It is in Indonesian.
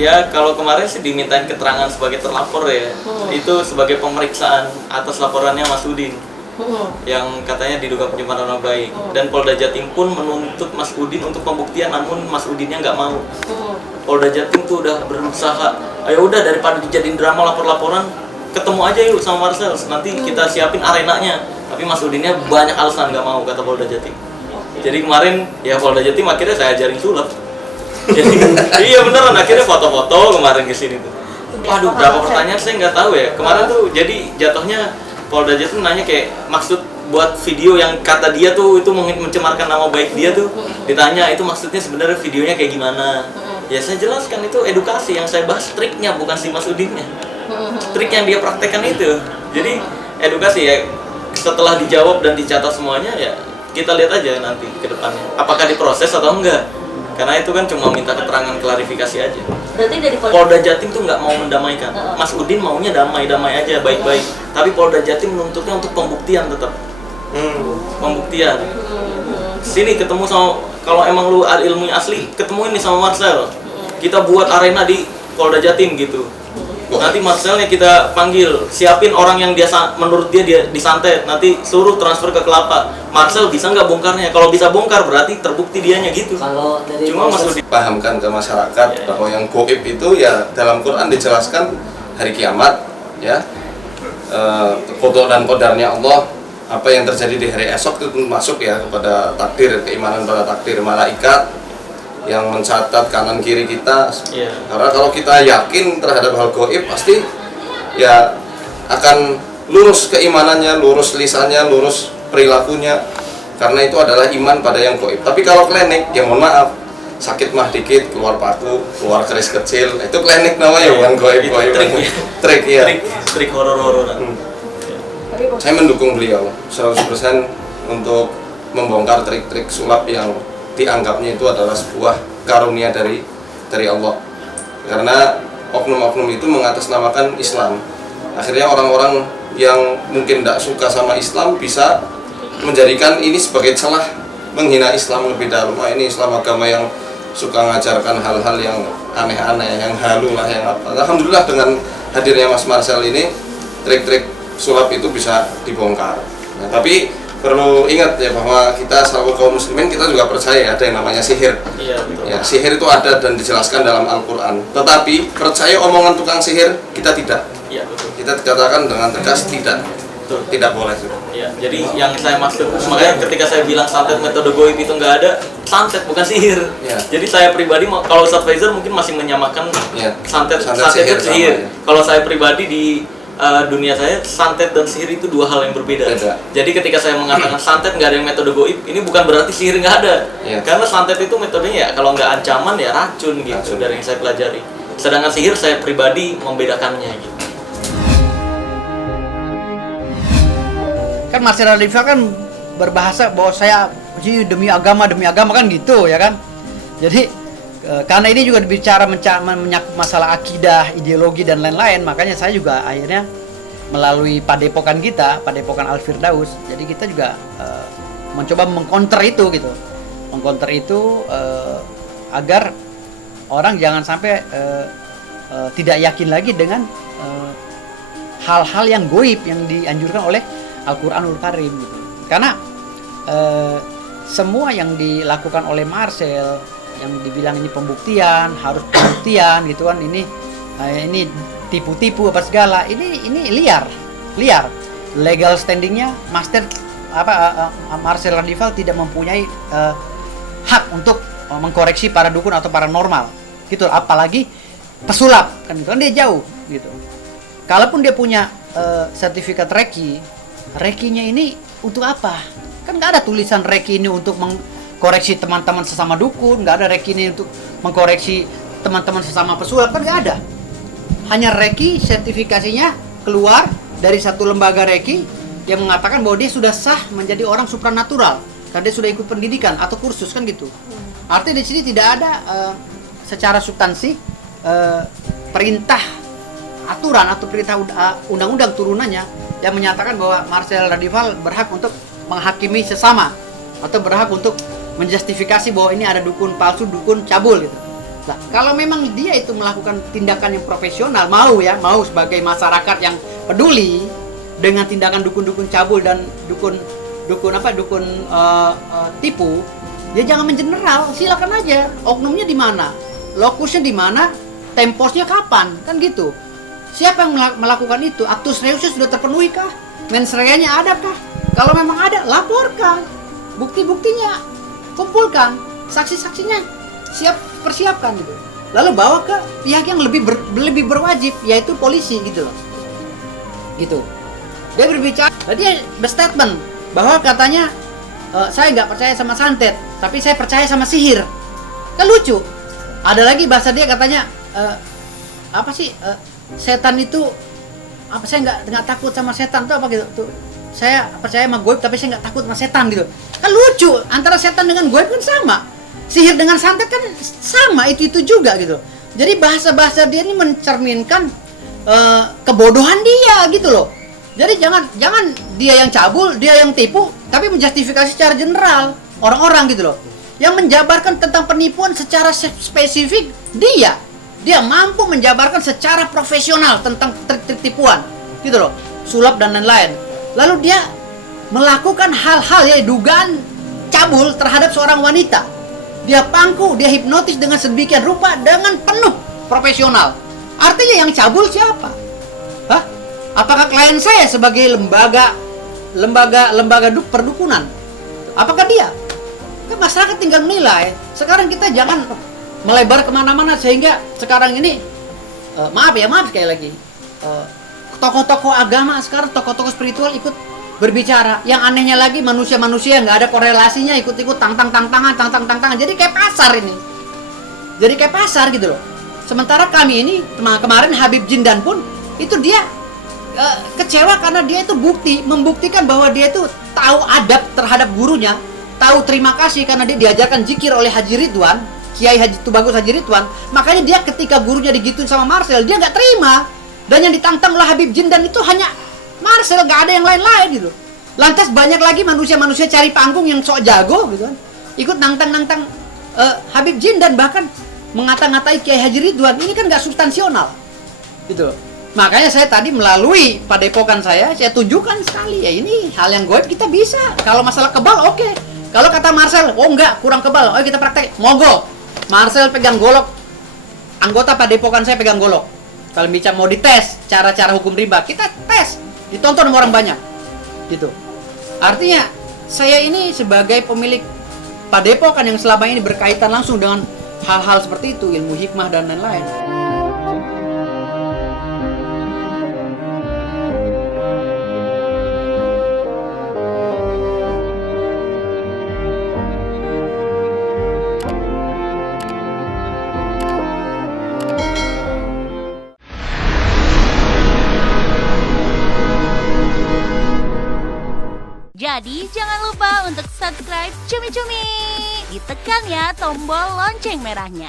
Ya kalau kemarin sih dimintain keterangan sebagai terlapor ya. Itu sebagai pemeriksaan atas laporannya Mas Udin yang katanya diduga pencemaran nama baik. Dan Polda Jatim pun menuntut Mas Udin untuk pembuktian, namun Mas Udinnya nggak mau. Polda Jatim tuh udah berusaha, ayo udah daripada dijadiin drama lapor-laporan, ketemu aja yuk sama Marcel, nanti kita siapin arenanya. Tapi Mas Udinnya banyak alasan nggak mau, kata Polda Jatim. Jadi kemarin ya Polda Jatim akhirnya saya ajarin sulap. Jadi, iya beneran, akhirnya foto-foto kemarin kesini tuh. Waduh, berapa pertanyaan saya nggak tahu ya. Kemarin tuh jadi jatuhnya Polda Jatim nanya kayak maksud buat video yang kata dia tuh itu mencemarkan nama baik dia tuh, ditanya itu maksudnya sebenarnya videonya kayak gimana. Ya saya jelaskan itu edukasi, yang saya bahas triknya bukan si Mas Udinnya. Trik yang dia praktekkan itu. Jadi edukasi ya, setelah dijawab dan dicatat semuanya ya kita lihat aja nanti ke depannya apakah diproses atau enggak. Karena itu kan cuma minta keterangan klarifikasi aja. Berarti dari Polda Jatim tuh nggak mau mendamaikan. Mas Udin maunya damai-damai aja, baik-baik. Tapi Polda Jatim menuntutnya untuk pembuktian tetap. Pembuktian. Sini ketemu sama, kalau emang lu ilmunya asli, ketemuin nih sama Marcel. Kita buat arena di Polda Jatim gitu. Nanti Marcelnya kita panggil, siapin orang yang dia menurut dia disantet, nanti suruh transfer ke Kelapa. Marcel bisa nggak bongkarnya? Kalau bisa bongkar berarti terbukti dianya gitu. Kalau dari Cuma Mas Udin pahamkan ke masyarakat bahwa yang gaib itu ya dalam Quran dijelaskan hari kiamat ya, qada dan qadarnya Allah, apa yang terjadi di hari esok itu masuk ya kepada takdir, keimanan pada takdir malaikat yang mencatat kanan kiri kita. Karena kalau kita yakin terhadap hal gaib pasti ya akan lurus keimanannya, lurus lisannya, lurus perilakunya, karena itu adalah iman pada yang gaib. Tapi kalau klinik, ya mohon maaf, sakit mah dikit keluar paku, keluar keris kecil, itu klinik namanya, bukan gaib. Trik ya. Trik horor-hororan. Saya mendukung beliau 100% untuk membongkar trik-trik sulap yang dianggapnya itu adalah sebuah karunia dari Allah. Karena oknum-oknum itu mengatasnamakan Islam. Akhirnya orang-orang yang mungkin tidak suka sama Islam bisa menjadikan ini sebagai celah menghina Islam lebih dalam. Ini Islam agama yang suka mengajarkan hal-hal yang aneh-aneh, yang halu lah, yang apa. Alhamdulillah dengan hadirnya Mas Marcel ini, trik-trik sulap itu bisa dibongkar. Nah, tapi perlu ingat ya bahwa kita selalu kaum muslimin, kita juga percaya ada yang namanya sihir. Iya, betul. Ya, sihir itu ada dan dijelaskan dalam Al-Quran. Tetapi percaya omongan tukang sihir kita tidak. Iya, betul. Kita katakan dengan tegas tidak. Betul. Tidak boleh. Iya, jadi yang saya maksud, makanya ketika saya bilang santet metode goib itu nggak ada, santet bukan sihir. Ya. Jadi saya pribadi, kalau Ustadz Faizal mungkin masih menyamakan Ya. santet sihir itu sihir. sama, ya. Kalau saya pribadi di dunia saya, santet dan sihir itu dua hal yang berbeda. Beda. Jadi ketika saya mengatakan santet nggak ada yang metode goib, ini bukan berarti sihir nggak ada. Ya. Karena santet itu metodenya ya kalau nggak ancaman ya racun gitu, Racun. dari yang saya pelajari. Sedangkan sihir saya pribadi membedakannya gitu. Kan Marcel Radifa kan berbahasa bahwa saya demi agama kan gitu ya kan. Jadi karena ini juga bicara menyangkut masalah akidah, ideologi dan lain-lain, makanya saya juga akhirnya melalui padepokan kita, padepokan Al-Firdaus, jadi kita juga mencoba mengcounter itu gitu, agar orang jangan sampai tidak yakin lagi dengan hal-hal yang goib yang dianjurkan oleh Al-Quranul Karim gitu. Karena semua yang dilakukan oleh Marcel yang dibilang ini pembuktian, harus pembuktian gitu kan, ini tipu-tipu apa segala, ini liar. Legal standingnya Marcel Radival tidak mempunyai hak untuk mengkoreksi para dukun atau paranormal gitu, apalagi pesulap kan dia jauh gitu. Kalaupun dia punya sertifikat rekinya ini untuk apa? Kan nggak ada tulisan reki ini untuk mengkoreksi teman-teman sesama dukun, nggak ada reki ini untuk mengkoreksi teman-teman sesama pesulap, kan nggak ada. Hanya reki sertifikasinya keluar dari satu lembaga reki yang mengatakan bahwa dia sudah sah menjadi orang supranatural karena dia sudah ikut pendidikan atau kursus kan gitu. Artinya di sini tidak ada secara substansi perintah aturan atau perintah undang-undang turunannya yang menyatakan bahwa Marcel Radival berhak untuk menghakimi sesama atau berhak untuk menjustifikasi bahwa ini ada dukun palsu, dukun cabul gitu. Nah, kalau memang dia itu melakukan tindakan yang profesional, mau sebagai masyarakat yang peduli dengan tindakan dukun-dukun cabul dan dukun tipu, ya jangan mengeneral, silakan aja. Oknumnya di mana, lokusnya di mana, temposnya kapan, kan gitu. Siapa yang melakukan itu? Actus reusnya sudah terpenuhi kah? Mens reanya ada kah? Kalau memang ada, laporkan. Bukti-buktinya kumpulkan, saksi-saksinya persiapkan gitu. Lalu bawa ke pihak yang lebih berwajib, yaitu polisi gitu loh. Gitu. Dia berbicara, dia berstatement bahwa katanya saya nggak percaya sama santet, tapi saya percaya sama sihir. Kan lucu. Ada lagi bahasa dia katanya setan itu apa, saya nggak takut sama setan tuh apa gitu tuh. Saya percaya sama goib tapi saya nggak takut sama setan gitu. Kan lucu, antara setan dengan goib kan sama. Sihir dengan santet kan sama, itu juga gitu. Jadi bahasa-bahasa dia ini mencerminkan kebodohan dia gitu loh. Jadi jangan dia yang cabul, dia yang tipu, tapi menjustifikasi secara general orang-orang gitu loh. Yang menjabarkan tentang penipuan secara spesifik dia mampu menjabarkan secara profesional tentang trik-trik tipuan gitu loh, sulap dan lain-lain. Lalu dia melakukan hal-hal ya dugaan cabul terhadap seorang wanita. Dia pangku, dia hipnotis dengan sedemikian rupa dengan penuh profesional. Artinya yang cabul siapa? Hah? Apakah klien saya sebagai lembaga perdukunan? Apakah dia? Kan masyarakat tinggal menilai. Sekarang kita jangan melebar kemana-mana sehingga sekarang ini maaf sekali lagi, tokoh-tokoh agama sekarang, tokoh-tokoh spiritual ikut berbicara. Yang anehnya lagi manusia-manusia nggak ada korelasinya ikut-ikut tantang-tantangan. Jadi kayak pasar ini. Jadi kayak pasar gitu loh. Sementara kami ini kemarin Habib Jindan pun itu dia kecewa karena dia itu membuktikan bahwa dia itu tahu adab terhadap gurunya, tahu terima kasih karena dia diajarkan zikir oleh Haji Ridwan, Kiai Haji Tubagus Haji Ridwan. Makanya dia ketika gurunya digituin sama Marcel, dia nggak terima. Dan yang ditantang oleh Habib Jindan itu hanya Marcel, nggak ada yang lain-lain gitu. Lantas banyak lagi manusia-manusia cari panggung yang sok jago gitu kan, ikut nantang Habib Jindan, bahkan mengata-ngatai Kiai Haji Ridwan. Ini kan nggak substansional gitu. Makanya saya tadi melalui padepokan saya tunjukkan sekali ya, ini hal yang goib kita bisa. Kalau masalah kebal oke. Kalau kata Marcel, oh enggak, kurang kebal, kita praktek, mogok. Marcel pegang golok, anggota padepokan saya pegang golok. Kalau bicara mau dites cara-cara hukum riba, kita tes, ditonton sama orang banyak gitu. Artinya saya ini sebagai pemilik padepokan yang selama ini berkaitan langsung dengan hal-hal seperti itu, ilmu hikmah dan lain-lain. Jadi jangan lupa untuk subscribe Cumi Cumi. Ditekan ya tombol lonceng merahnya.